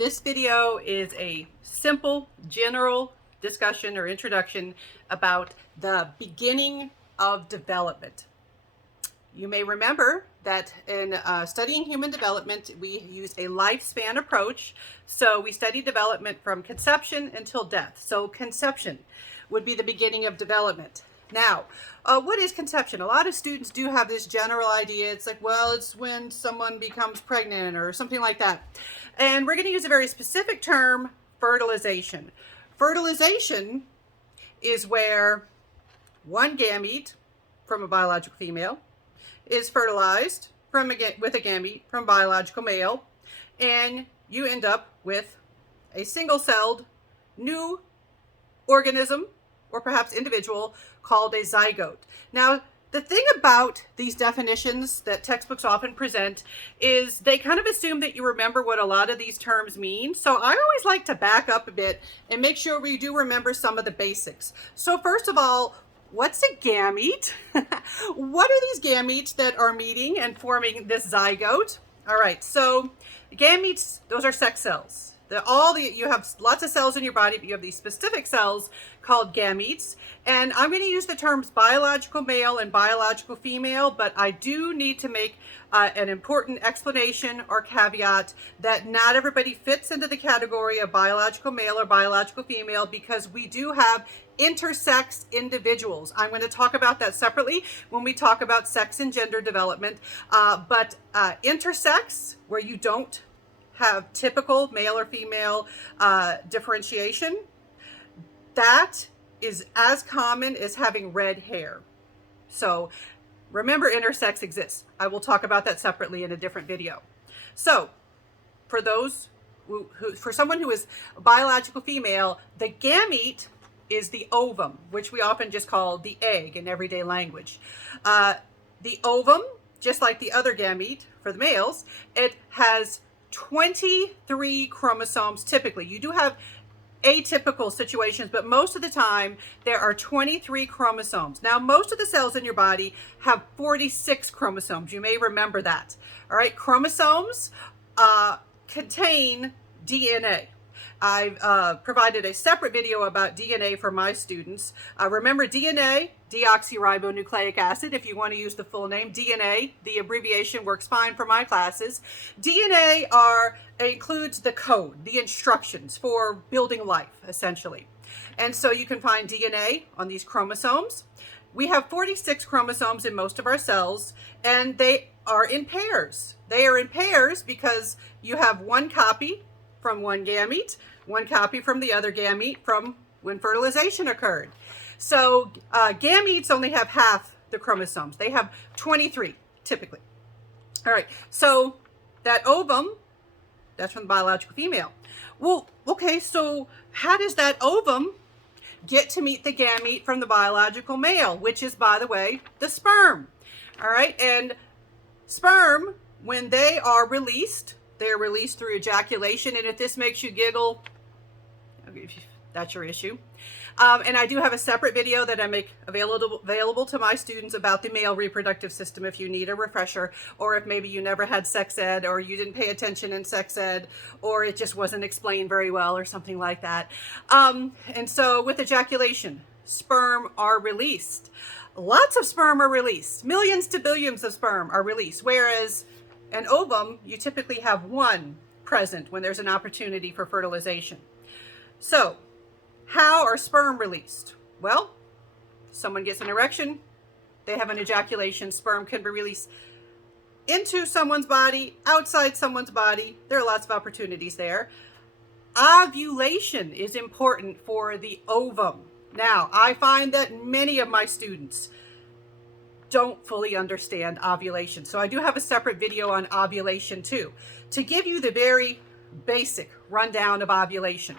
This video is a simple, general discussion or introduction about the beginning of development. You may remember that in studying human development, we use a lifespan approach. So we study development from conception until death. So conception would be the beginning of development. Now, what is conception? A lot of students do have this general idea. It's like, well, it's when someone becomes pregnant or something like that. And we're going to use a very specific term, fertilization. Fertilization is where one gamete from a biological female is fertilized with a gamete from a biological male, and you end up with a single-celled new organism or perhaps individual called a zygote. Now, the thing about these definitions that textbooks often present is they kind of assume that you remember what a lot of these terms mean. So I always like to back up a bit and make sure we do remember some of the basics. So first of all, what's a gamete? What are these gametes that are meeting and forming this zygote? All right, so gametes, those are sex cells. You have lots of cells in your body, but you have these specific cells called gametes. And I'm going to use the terms biological male and biological female, but I do need to make an important explanation or caveat that not everybody fits into the category of biological male or biological female, because we do have intersex individuals. I'm going to talk about that separately when we talk about sex and gender development. But intersex, where you don't have typical male or female differentiation, that is as common as having red hair. So remember, intersex exists. I will talk about that separately in a different video. So for for someone who is a biological female, the gamete is the ovum, which we often just call the egg in everyday language. The ovum, just like the other gamete for the males, it has 23 chromosomes typically. You do have atypical situations, but most of the time there are 23 chromosomes. Now, most of the cells in your body have 46 chromosomes. You may remember that. All right, chromosomes contain DNA. I've provided a separate video about DNA for my students. Remember DNA, deoxyribonucleic acid, if you want to use the full name. DNA, the abbreviation works fine for my classes. DNA includes the code, the instructions for building life, essentially. And so you can find DNA on these chromosomes. We have 46 chromosomes in most of our cells, and they are in pairs. They are in pairs because you have one copy from one gamete, one copy from the other gamete from when fertilization occurred. So gametes only have half the chromosomes. They have 23 typically. All right, so that ovum, that's from the biological female. Well, okay, so how does that ovum get to meet the gamete from the biological male, which is, by the way, the sperm? All right, and sperm, when they are released, they're released through ejaculation, and if this makes you giggle, that's your issue. And I do have a separate video that I make available to my students about the male reproductive system if you need a refresher, or if maybe you never had sex ed, or you didn't pay attention in sex ed, or it just wasn't explained very well, or something like that. And so with ejaculation, sperm are released. Lots of sperm are released. Millions to billions of sperm are released, whereas an ovum, you typically have one present when there's an opportunity for fertilization. So, how are sperm released? Well, someone gets an erection, they have an ejaculation, sperm can be released into someone's body, outside someone's body. There are lots of opportunities there. Ovulation is important for the ovum. Now, I find that many of my students don't fully understand ovulation. So I do have a separate video on ovulation too, to give you the very basic rundown of ovulation.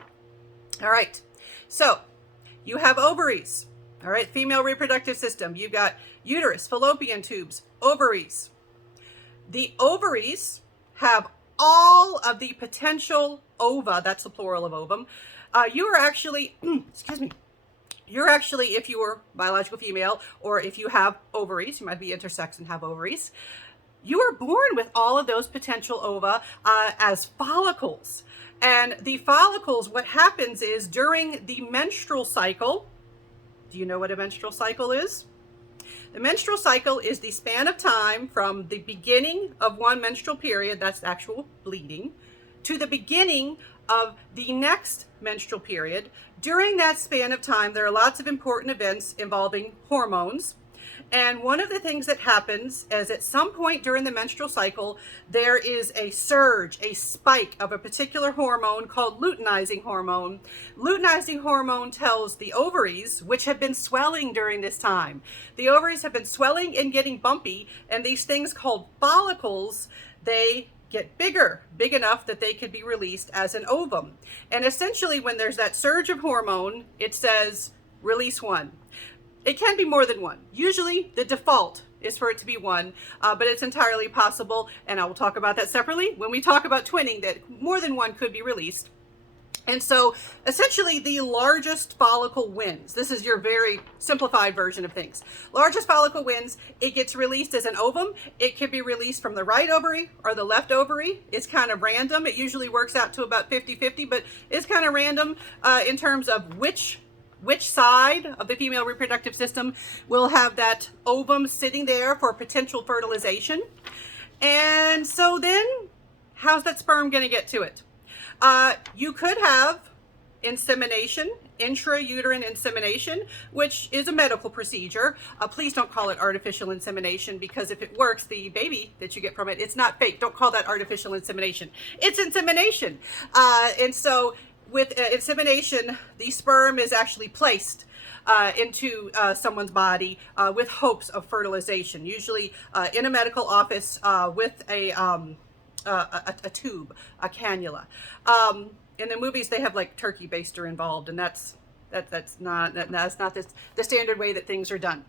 All right, so you have ovaries. All right, female reproductive system. You've got uterus, fallopian tubes, ovaries. The ovaries have all of the potential ova, that's the plural of ovum. You are actually, excuse me, you're actually, if you were biological female, or if you have ovaries, you might be intersex and have ovaries, you are born with all of those potential ova as follicles. And the follicles, what happens is during the menstrual cycle, do you know what a menstrual cycle is? The menstrual cycle is the span of time from the beginning of one menstrual period, that's actual bleeding, to the beginning of the next menstrual period. During that span of time, there are lots of important events involving hormones. And one of the things that happens is at some point during the menstrual cycle, there is a surge, a spike of a particular hormone called luteinizing hormone. Luteinizing hormone tells the ovaries, which have been swelling during this time. The ovaries have been swelling and getting bumpy, and these things called follicles, they get bigger, big enough that they could be released as an ovum. And essentially when there's that surge of hormone, it says release one. It can be more than one. Usually the default is for it to be one, but it's entirely possible, and I will talk about that separately when we talk about twinning, that more than one could be released. And so essentially the largest follicle wins. This is your very simplified version of things. Largest follicle wins. It gets released as an ovum. It can be released from the right ovary or the left ovary. It's kind of random. It usually works out to about 50-50, but it's kind of random in terms of which side of the female reproductive system will have that ovum sitting there for potential fertilization. And so then how's that sperm going to get to it? You could have insemination, intrauterine insemination, which is a medical procedure. Please don't call it artificial insemination, because if it works, the baby that you get from it, it's not fake. Don't call that artificial insemination. It's insemination. And so with insemination, the sperm is actually placed into someone's body with hopes of fertilization, usually in a medical office with a tube, a cannula. In the movies, they have like turkey baster involved, and that's not the standard way that things are done.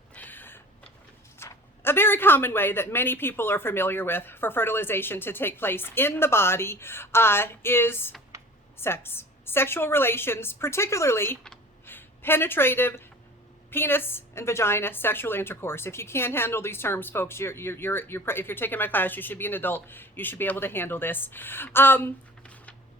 A very common way that many people are familiar with for fertilization to take place in the body is sex. Sexual relations, particularly penetrative penis and vagina sexual intercourse. If you can't handle these terms, folks, if you're taking my class, you should be an adult. You should be able to handle this.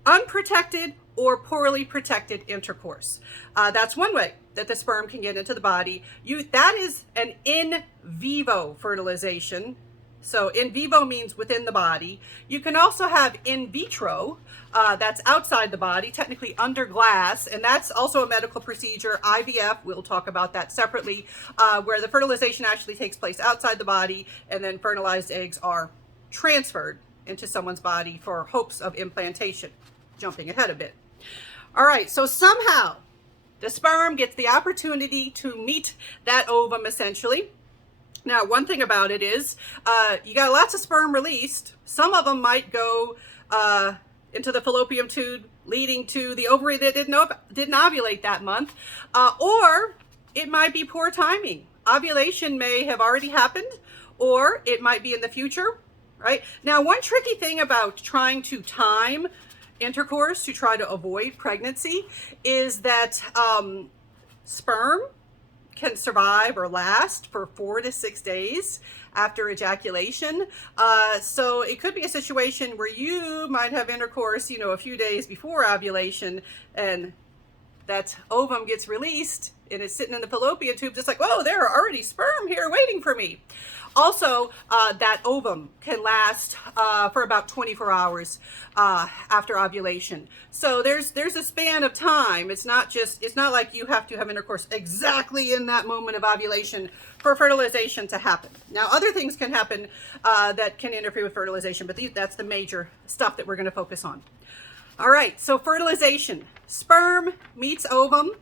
Unprotected or poorly protected intercourse. That's one way that the sperm can get into the body. That is an in vivo fertilization. So in vivo means within the body. You can also have in vitro, that's outside the body, technically under glass, and that's also a medical procedure. IVF, we'll talk about that separately, where the fertilization actually takes place outside the body, and then fertilized eggs are transferred into someone's body for hopes of implantation. Jumping ahead a bit. All right, so somehow the sperm gets the opportunity to meet that ovum essentially. Now, one thing about it is you got lots of sperm released. Some of them might go into the fallopian tube, leading to the ovary that didn't ovulate that month, or it might be poor timing. Ovulation may have already happened, or it might be in the future, right? Now, one tricky thing about trying to time intercourse to try to avoid pregnancy is that sperm can survive or last for 4 to 6 days after ejaculation. So it could be a situation where you might have intercourse, a few days before ovulation, and that ovum gets released and it's sitting in the fallopian tube, just like, whoa, there are already sperm here waiting for me. Also, that ovum can last for about 24 hours after ovulation. So there's a span of time. It's not like you have to have intercourse exactly in that moment of ovulation for fertilization to happen. Now, other things can happen that can interfere with fertilization, but that's the major stuff that we're going to focus on. All right, so fertilization. Sperm meets ovum.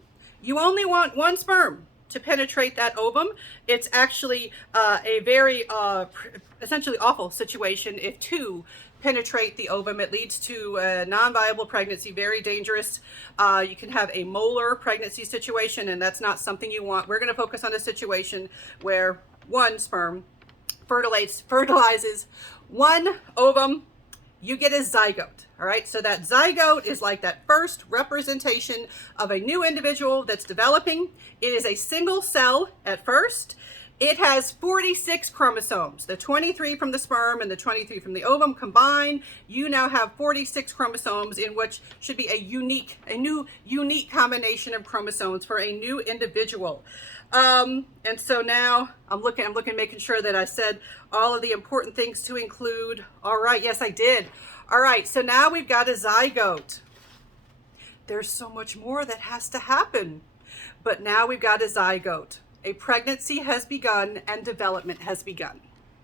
You only want one sperm to penetrate that ovum. It's actually a very essentially awful situation if two penetrate the ovum. It leads to a non-viable pregnancy, very dangerous. You can have a molar pregnancy situation, and that's not something you want. We're going to focus on a situation where one sperm fertilizes one ovum. You get a zygote. All right, so that zygote is like that first representation of a new individual that's developing. It is a single cell at first. It has 46 chromosomes, the 23 from the sperm and the 23 from the ovum combined. You now have 46 chromosomes, in which should be a new unique combination of chromosomes for a new individual. And so now I'm looking, making sure that I said all of the important things to include. All right, yes, I did. All right, so now we've got a zygote. There's so much more that has to happen, but now we've got a zygote. A pregnancy has begun and development has begun.